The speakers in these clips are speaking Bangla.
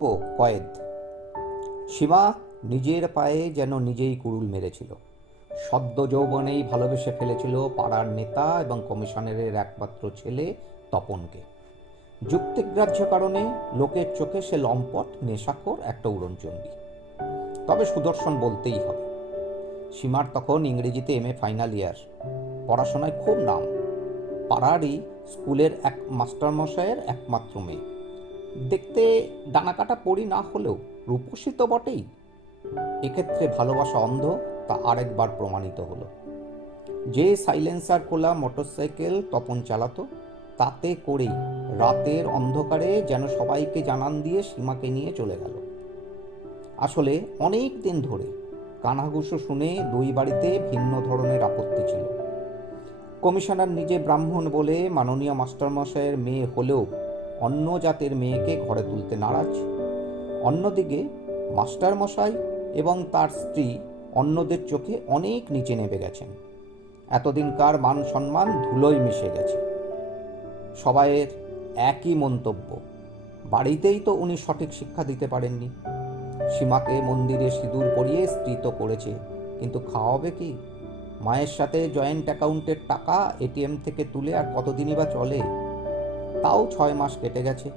গল্প কয়েদ। সীমা নিজের পায়ে যেন নিজেই কুড়ুল মেরেছিল। সদ্য যৌবনেই ভালোবেসে ফেলেছিল পাড়ার নেতা এবং কমিশনারের একমাত্র ছেলে তপনকে। যুক্তিগ্রাহ্য কারণে লোকের চোখে সে লম্পট, নেশাখোর একটা উড়নচণ্ডী। তবে সুদর্শন বলতেই হবে। সীমার তখন ইংরেজিতে MA ফাইনাল ইয়ার, পড়াশোনায় খুব নাম, পাড়ারই স্কুলের এক মাস্টারমশাইয়ের একমাত্র মেয়ে। দেখতে ডানাকাটা পরি না হলেও রূপসী তো বটেই। এক্ষেত্রে ভালোবাসা অন্ধ, তা আরেকবার প্রমাণিত হলো। যে সাইলেন্সার খোলা মোটরসাইকেল তপন চালাতো, তাতে করেই রাতের অন্ধকারে যেন সবাইকে জানান দিয়ে সীমাকে নিয়ে চলে গেল। আসলে অনেক দিন ধরে কানাঘুষো শুনে দুই বাড়িতে ভিন্ন ধরনের আপত্তি ছিল। কমিশনার নিজে ব্রাহ্মণ বলে মাননীয় মাস্টারমশাইয়ের মেয়ে হলেও অন্য জাতের মেয়েকে ঘরে তুলতে নারাজ। অন্যদিকে মাস্টারমশাই এবং তার স্ত্রী অন্যদের চোখে অনেক নিচে নেমে গেছেন। এতদিনকার মান সম্মান ধুলোয় মিশে গেছে। সবাইয়ের একই মন্তব্য, বাড়িতেই তো উনি সঠিক শিক্ষা দিতে পারেননি। সীমাকে মন্দিরে সিঁদুর পরিয়ে স্ত্রী তো করেছে, কিন্তু খাওয়াবে কি? মায়ের সাথে জয়েন্ট অ্যাকাউন্টের টাকা ATM থেকে তুলে আর কতদিনই বা চলে? তাও 6 মাস কেটে গেছে।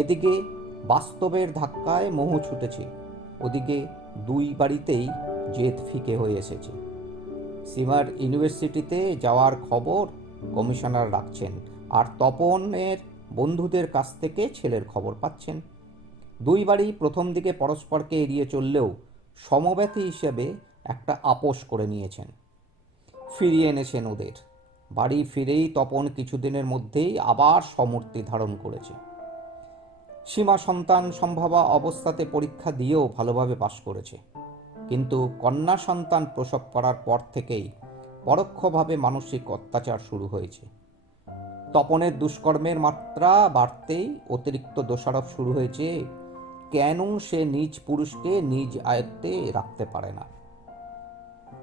এদিকে বাস্তবের ধাক্কায় মোহ ছুটেছে, ওদিকে দুই বাড়িতেই জেদ ফিকে হয়ে এসেছে। সীমার ইউনিভার্সিটিতে যাওয়ার খবর কমিশনার রাখছেন, আর তপনের বন্ধুদের কাছ থেকে ছেলের খবর পাচ্ছেন। দুই বাড়ি প্রথম দিকে পরস্পরকে এড়িয়ে চললেও সমব্যথী হিসেবে একটা আপোষ করে নিয়েছেন, ফিরিয়ে এনেছেন ওদের। বাড়ি ফিরেই তপন কিছুদিনের মধ্যেই আবার সমূর্তি ধারণ করেছে। সীমা সন্তান সম্ভবা অবস্থাতে পরীক্ষা দিয়েও ভালোভাবে পাশ করেছে, কিন্তু কন্যা সন্তান প্রসব করার পর থেকেই পরোক্ষভাবে মানসিক অত্যাচার শুরু হয়েছে। তপনের দুষ্কর্মের মাত্রা বাড়তেই অতিরিক্ত দোষারোপ শুরু হয়েছে, কেন সে নিজ পুরুষকে নিজ আয়ত্তে রাখতে পারে না।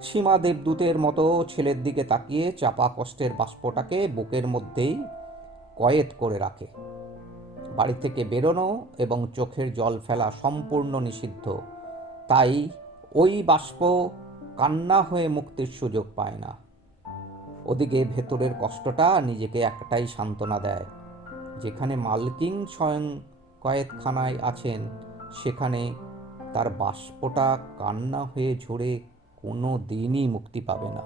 সীমা দেবদূতের মতো ছেলের দিকে তাকিয়ে চাপা কষ্টের বাষ্পটাকে বুকের মধ্যেই কয়েদ করে রাখে। বাড়ি থেকে বেরোনো এবং চোখের জল ফেলা সম্পূর্ণ নিষিদ্ধ, তাই ওই বাষ্প কান্না হয়ে মুক্তির সুযোগ পায় না। ওদিকে ভেতরের কষ্টটা নিজেকে একটাই সান্ত্বনা দেয়, যেখানে মালকিন স্বয়ং কয়েদখানায় আছেন, সেখানে তার বাষ্পটা কান্না হয়ে ঝরে কোনো দিনই মুক্তি পাবে না।